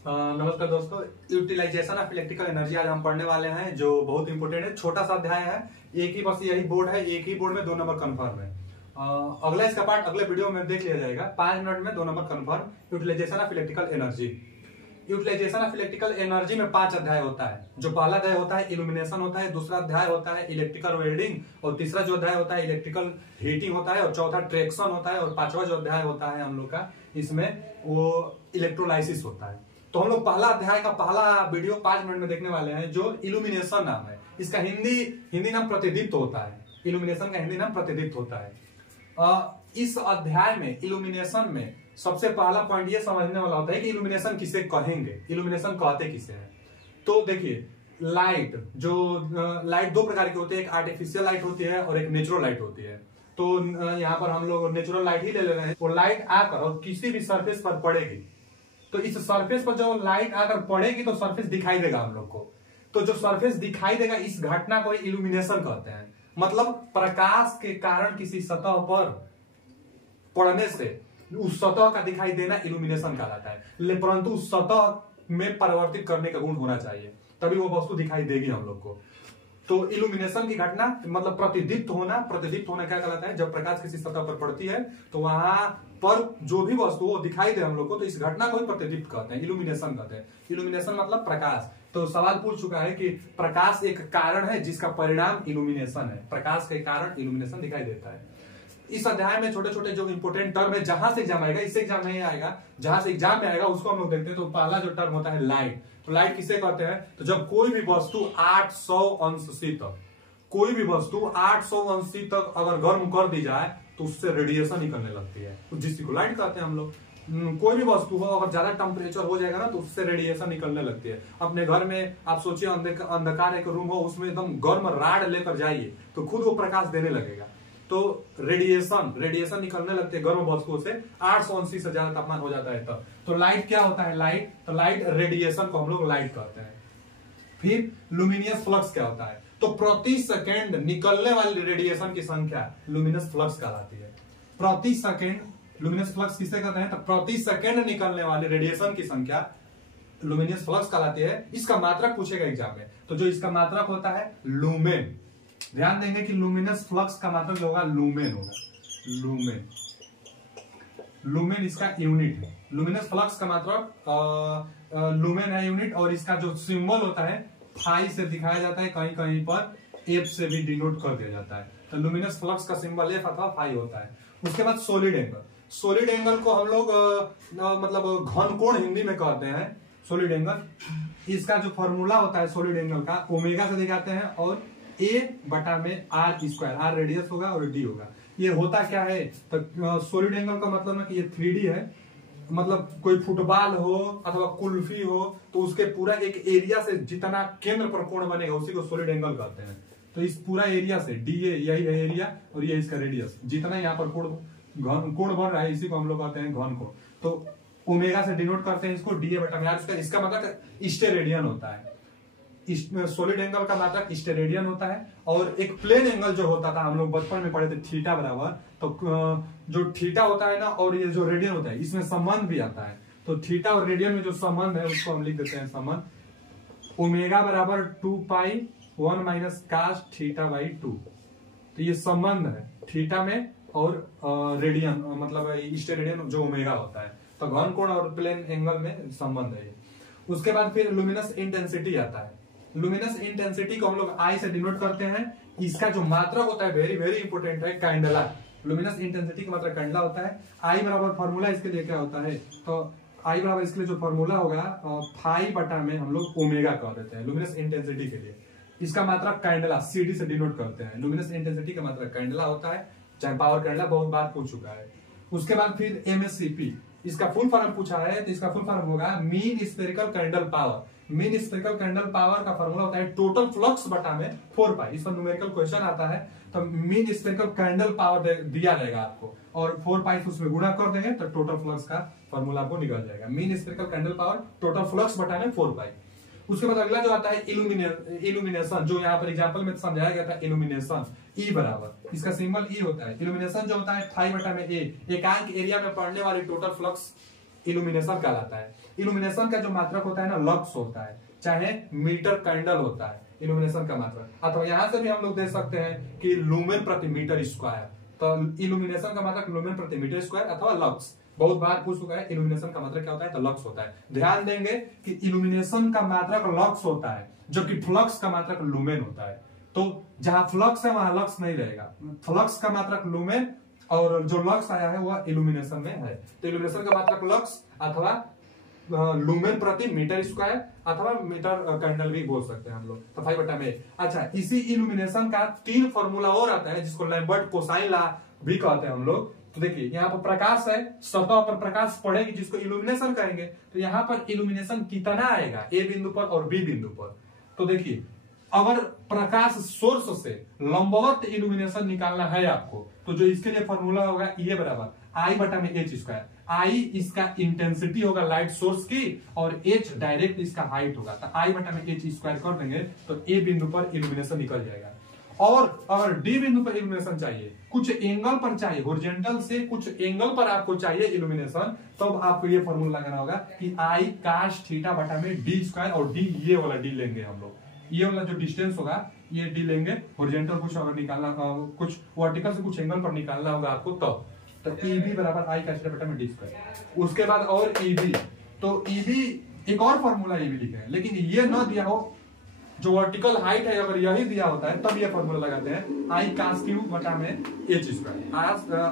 नमस्कार दोस्तों, utilisation of electrical energy आज हम पढ़ने वाले हैं जो बहुत इंपोर्टेंट है। छोटा सा अध्याय है, एक ही बस यही बोर्ड है, एक ही बोर्ड में 2 नंबर कंफर्म है। अगला इसका पार्ट अगले वीडियो में देख लिया जाएगा। 5 मिनट में 2 number confirm. Utilization of electrical energy. Utilization of electrical energy में 5 अध्याय होता है। जो पहला अध्याय होता है इल्यूमिनेशन होता है, दूसरा अध्याय होता है इलेक्ट्रिकल वेल्डिंग, और तीसरा जो अध्याय होता है इलेक्ट्रिकल हीटिंग होता है, और चौथा ट्रेक्शन होता है, और 5वां जो अध्याय होता है हम लोग का इसमें वो इलेक्ट्रोलाइसिस होता है। तो हम लोग पहला अध्याय का पहला वीडियो 5 मिनट में देखने वाले हैं जो इल्यूमिनेशन नाम है। इसका हिंदी नाम प्रतिदीप्त होता है। इल्यूमिनेशन का हिंदी नाम प्रतिदीप्त होता है। इस अध्याय में इल्यूमिनेशन में सबसे पहला पॉइंट ये समझने वाला होता है कि इल्यूमिनेशन किसे कहेंगे, इल्यूमिनेशन कहते किसे हैं। तो देखिए, लाइट लाइट 2 प्रकार की होती है, एक आर्टिफिशियल लाइट होती है और एक नेचुरल लाइट होती है। तो यहाँ पर हम लोग नेचुरल लाइट ही ले रहे हैं। वो लाइट आकर और किसी भी सरफेस पर पड़ेगी, तो इस सरफेस पर जो लाइट आकर पड़ेगी तो सरफेस दिखाई देगा हम लोग को। तो जो सरफेस दिखाई देगा इस घटना को इल्यूमिनेशन कहते हैं। मतलब प्रकाश के कारण किसी सतह पर पड़ने से उस सतह का दिखाई देना इल्यूमिनेशन कहलाता है। परंतु उस सतह में परिवर्तित करने का गुण होना चाहिए, तभी वो वस्तु दिखाई देगी हम लोग को। तो इल्यूमिनेशन की घटना मतलब प्रतिदीप्त होना क्या कहलाता है? जब प्रकाश किसी सतह पर पड़ती है तो वहां पर जो भी वस्तु वो दिखाई दे हम लोग को, तो इस घटना को ही प्रतिदीप्त कहते हैं, इल्यूमिनेशन कहते हैं। इल्यूमिनेशन मतलब प्रकाश। तो सवाल पूछ चुका है कि प्रकाश एक कारण है जिसका परिणाम इल्यूमिनेशन है। प्रकाश के कारण इल्यूमिनेशन दिखाई देता है। इस अध्याय में छोटे छोटे जो इंपोर्टेंट टर्म है, जहां से एग्जाम आएगा, इससे एग्जाम नहीं आएगा, जहां से एग्जाम में आएगा उसको हम लोग देखते हैं। तो पहला जो टर्म होता है लाइट। तो लाइट किसे कहते हैं? तो जब कोई भी वस्तु 800 अंश सी तक, कोई भी वस्तु 800 अंश सी तक अगर गर्म कर दी जाए तो उससे रेडिएशन निकलने लगती है, तो जिसको लाइट कहते हैं हम लोग। कोई भी वस्तु हो अगर ज्यादा टेम्परेचर हो जाएगा ना तो उससे रेडिएशन निकलने लगती है। अपने घर में आप सोचिए अंधकार एक रूम हो, उसमें एकदम गर्म राड लेकर जाइए तो खुद वो प्रकाश देने लगेगा। तो रेडिएशन निकलने लगते हैं गर्म वस्तुओं से। 800 अंश से ज्यादा तापमान हो जाता है तब। तो लाइट क्या होता है? लाइट रेडिएशन को हम लोग लाइट कहते हैं। फिर लुमिनियस फ्लक्स क्या होता है? तो प्रति सेकेंड निकलने वाली रेडिएशन की संख्या लुमिनस फ्लक्स कहलाती है। प्रति सेकेंड लुमिनस फ्लक्स किसे कहते हैं? तो प्रति सेकेंड निकलने वाली रेडिएशन की संख्या लुमिनस फ्लक्स कहलाती है। इसका मात्रक पूछेगा एग्जाम में, तो जो इसका मात्रक होता है लूमेन। ध्यान देंगे कि लुमिनस फ्लक्स का मात्रक जो होगा लूमेन होगा। लूमेन इसका यूनिट है। लुमिनस फ्लक्स का मात्रक लूमेन है यूनिट, और इसका जो सिंबल होता है फाई से दिखाया जाता है, कहीं कहीं पर एफ से भी डिनोट कर दिया जाता है। तो लुमिनस फ्लक्स का सिंबल एफ अथवा फाई होता है। उसके बाद सॉलिड एंगल को हम लोग मतलब घनकोण हिंदी में कहते हैं। सॉलिड एंगल, इसका जो फॉर्मूला होता है सॉलिड एंगल का, ओमेगा से दिखाते हैं, और a/r², r रेडियस होगा और d होगा। ये होता क्या है? तो सॉलिड एंगल का मतलब है कि ये 3D है। मतलब कोई फुटबॉल हो अथवा कुल्फी हो तो उसके पूरा एक एरिया से जितना केंद्र पर कोण बनेगा उसी को सॉलिड एंगल कहते हैं। तो इस पूरा एरिया से DA यही है एरिया, और ये इसका रेडियस, जितना यहाँ पर कोण बन रहा है इसी को हम लोग कहते हैं घन कोण। तो ओमेगा से डिनोट करते हैं इसको DA/r²। इसका मतलब स्टेरेडियन होता है। सॉलिड एंगल का मात्रक स्टेरेडियन होता है। और एक प्लेन एंगल जो होता था, हम लोग बचपन में पढ़े थे, थीटा बराबर, तो जो थीटा होता है ना और ये जो रेडियन होता है इसमें संबंध भी आता है। तो थीटा और रेडियन में जो संबंध है उसको हम लिख देते हैं संबंध ओमेगा बराबर 2π1 - cos θ/2। तो ये संबंध है थीटा में और रेडियन मतलब स्टेरेडियन जो ओमेगा होता है। तो घन कोण और प्लेन एंगल में संबंध है। उसके बाद फिर लुमिनस इंटेंसिटी आता है। लुमिनस इंटेंसिटी को हम लोग आई से डिनोट करते हैं। इसका जो मात्रक होता है वेरी वेरी इंपोर्टेंट है, कैंडला। लुमिनस इंटेंसिटी का मात्रक कैंडला होता है। आई बराबर फॉर्मूला इसके लिए क्या होता है? तो आई बराबर इसके लिए जो फॉर्मूला होगा फाई बटा में हम लोग ओमेगा कह देते हैं लुमिनस इंटेंसिटी के लिए। इसका मात्रक कैंडला CD से डिनोट करते हैं। लुमिनस इंटेंसिटी का मात्रक कैंडला होता है, चाहे पावर कैंडला, बहुत बार पूछ चुका है। उसके बाद फिर MSCP, इसका फुल फॉर्म पूछा है, तो इसका फुल फॉर्म होगा mean spherical candle power. Mean spherical candle power का फॉर्मूला होता है टोटल फ्लक्स बटा में 4π। इस पर न्यूमेरिकल क्वेश्चन आता है, तो मीन स्फेरिकल कैंडल पावर दिया जाएगा आपको, और 4π उसमें गुणा कर देंगे तो टोटल फ्लक्स का फॉर्मूला आपको निकल जाएगा। Mean spherical candle power total flux बटा में 4π। उसके बाद अगला जो आता है इल्यूमिनेशन, जो यहाँ पर एग्जाम्पल में समझाया गया था। इल्यूमिनेशन E बराबर, इसका सिंबल E होता है। इल्यूमिनेशन जो होता है फाई बटा में A, एकांक एरिया में पड़ने वाली टोटल फ्लक्स इल्यूमिनेशन कहलाता है। इल्यूमिनेशन का जो मात्रक होता है ना लक्स होता है, चाहे मीटर कैंडल होता है इल्यूमिनेशन का मात्रक, अथवा यहां से भी हम लोग दे सकते हैं कि लूमेन प्रति मीटर स्क्वायर। तो इल्यूमिनेशन का मात्रक लूमेन प्रति मीटर स्क्वायर अथवा लक्स। बहुत बार पूछ चुका है इल्यूमिनेशन का मात्रक क्या होता है, तो लक्स होता है। ध्यान देंगे कि इल्यूमिनेशन का मात्रक लक्स होता है, जबकि फ्लक्स का मात्रक लूमेन होता है। तो जहां फ्लक्स है वहां लक्स नहीं रहेगा, फ्लक्स का मात्रक लूमेन और जो लक्स आया है वह इल्यूमिनेशन में है। तो इल्यूमिनेशन का मात्रक लक्स अथवा लूमेन प्रति मीटर स्क्वायर अथवा मीटर कैंडल भी बोल सकते हैं हम लोग। तो 5/8। अच्छा, इसी इल्यूमिनेशन का 3 फॉर्मूला और आता है जिसको लैम्बर्ट कोसाइन लॉ भी कहते हैं हम लोग। तो देखिए यहाँ पर प्रकाश है, सतह पर प्रकाश पड़ेगी जिसको इल्यूमिनेशन कहेंगे। तो यहाँ पर इल्यूमिनेशन कितना आएगा ए बिंदु पर और बी बिंदु पर। तो देखिए अगर प्रकाश सोर्स से लंबवत इल्यूमिनेशन निकालना है आपको, तो जो इसके लिए फॉर्मूला होगा ये बराबर I/H²। I इसका इंटेंसिटी होगा लाइट सोर्स की और H डायरेक्ट इसका हाइट होगा। तो I/H² कर देंगे तो ए बिंदु पर इल्यूमिनेशन निकल जाएगा। और अगर डी बिंदु पर इल्यूमिनेशन चाहिए, कुछ एंगल पर चाहिए, हॉरिजॉन्टल से कुछ एंगल पर आपको चाहिए इल्यूमिनेशन, तब आपको ये फॉर्मूला लगाना होगा कि I cos θ/d²। और डी ये वाला डी लेंगे हम लोग, ये वाला जो डिस्टेंस होगा ये डी लेंगे। हॉरिजॉन्टल कुछ अगर निकालना, कुछ वर्टिकल से कुछ एंगल पर निकालना होगा आपको तब। तो EB बराबर I cos θ/d²। उसके बाद और EB, तो EB एक और फॉर्मूला EB लिखे हैं, लेकिन ये न दिया हो, जो वर्टिकल हाइट है अगर यही दिया होता है तब ये फॉर्मूला लगाते हैं I cos Q/H²।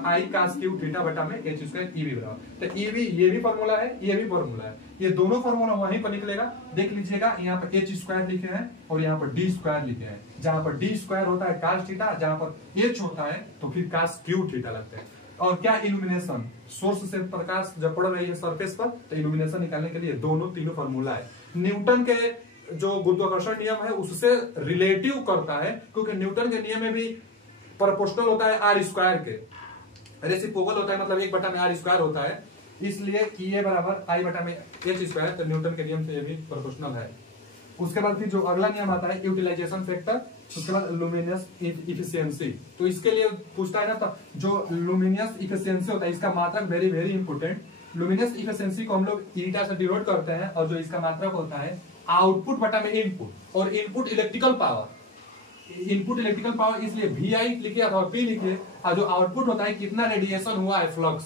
I cos Q θ/H² EB बराबर। तो EB ये भी फॉर्मूला है, ये भी फॉर्मूला है, ये दोनों फॉर्मूला वहीं पर निकलेगा। देख लीजिएगा यहाँ पर H² लिखे हैं और यहाँ पर D² लिखे हैं। जहां पर D² होता है cos θ, जहां पर H होता है तो फिर cos Q θ लगते हैं। और क्या इल्यूमिनेशन सोर्स से प्रकाश जब पड़ रही है सरफेस पर, तो इल्यूमिनेशन निकालने के लिए दोनों तीनों फॉर्मूला है। न्यूटन के जो गुरुत्वाकर्षण नियम है उससे रिलेटिव करता है, क्योंकि न्यूटन के नियम में भी प्रोपोर्शनल होता है R² के, रेसिप्रोकल होता है, मतलब 1/r² होता है। इसलिए ये बराबर I/H²। तो न्यूटन के नियम से ये भी प्रोपोर्शनल है। उसके बाद फिर जो अगला नियम आता है यूटिलाइजेशन फैक्टर, उसके बाद लुमिनियस इफिशियंसी। तो इसके लिए पूछता है ना, तो जो लुमिनियस इफिशियंसी होता है इसका मात्रक very very important. Luminous efficiency को हम लोग ईटा से डिनोट करते हैं, और जो इसका मात्रक होता है आउटपुट बटा में इनपुट। और input electrical power, input electrical power इसलिए VI लिखे अथवा P लिखे, और जो आउटपुट होता है कितना रेडिएशन हुआ है फ्लक्स,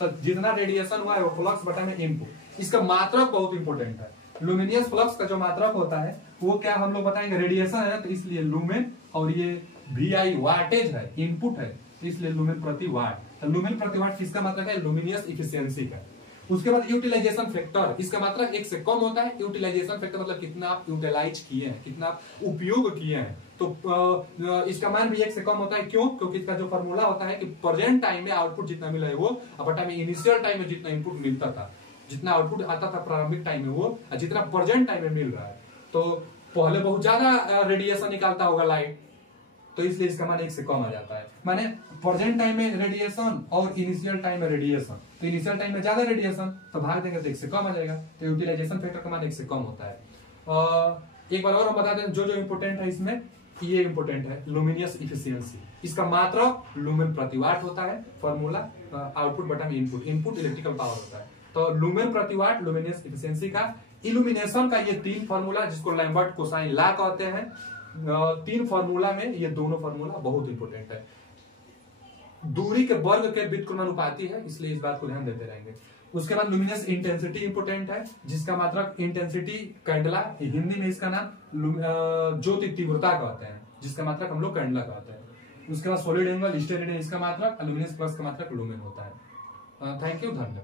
तो जितना रेडिएशन हुआ है वो फ्लक्स बटा में इनपुट। इसका मात्रक बहुत इंपॉर्टेंट है। लुमिनियस फ्लक्स का जो मात्रक होता है वो क्या हम लोग बताएंगे, रेडिएशन है तो इसलिए लुमेन, और ये VI वाटेज है, इनपुट है, इसलिए लुमेन प्रति वाट। तो लुमेन प्रति वाट किसका मात्रक है, लुमिनियस इफिशियंसी का। उसके बाद यूटिलाइजेशन फैक्टर, इसका मात्रक 1 से कम होता है। यूटिलाइजेशन फैक्टर मतलब कितना आप यूटिलाइज किए हैं, कितना आप उपयोग किए हैं। तो इसका मान भी 1 से कम होता है। क्यों? क्योंकि इसका जो फॉर्मूला होता है कि प्रेजेंट टाइम में आउटपुट जितना मिला है वो बटा में इनिशियल टाइम में जितना इनपुट मिलता था, जितना आउटपुट आता था प्रारंभिक टाइम में वो जितना प्रेजेंट टाइम में मिल रहा है। तो पहले बहुत ज्यादा रेडिएशन निकालता होगा लाइट, तो इसलिए इसका मान 1 से कम आ जाता है। माने प्रेजेंट टाइम में रेडिएशन और इनिशियल टाइम में रेडिएशन, तो इनिशियल टाइम में ज्यादा रेडिएशन तो भाग देंगे तो 1 से कम आ जाएगा। तो यूटिलाइजेशन फैक्टर का मान 1 से कम होता है। एक बार और हम बता दें जो जो इंपोर्टेंट है इसमें, ये इंपोर्टेंट है लुमिनियस इफिशियंसी। इसका मात्रक लुमेन प्रति वाट होता है। फॉर्मूला आउटपुट बटा में इनपुट, इनपुट इलेक्ट्रिकल पावर होता है। तो लुमेन प्रति वाट लुमिनियस इफिशियंसी का। इल्यूमिनेशन का ये 3 फॉर्मूला जिसको लैम्बर्ट कोसाइन लॉ कहते हैं, 3 फॉर्मूला में ये दोनों फॉर्मूला बहुत इंपॉर्टेंट है। दूरी के वर्ग के व्युत्क्रमानुपाती है, इसलिए इस बात को ध्यान देते रहेंगे। उसके बाद लुमिनियस इंटेंसिटी इंपोर्टेंट है, जिसका मात्रक इंटेंसिटी कैंडला, हिंदी में इसका नाम ज्योति तीव्रता कहते हैं, जिसका मात्रक हम लोग कैंडला कहते हैं। उसके बाद सॉलिड एंगल, स्टेरिक, इसका मात्रक लुमिनियस प्लस का मात्रक लुमेन होता है। थैंक यू, धन्यवाद।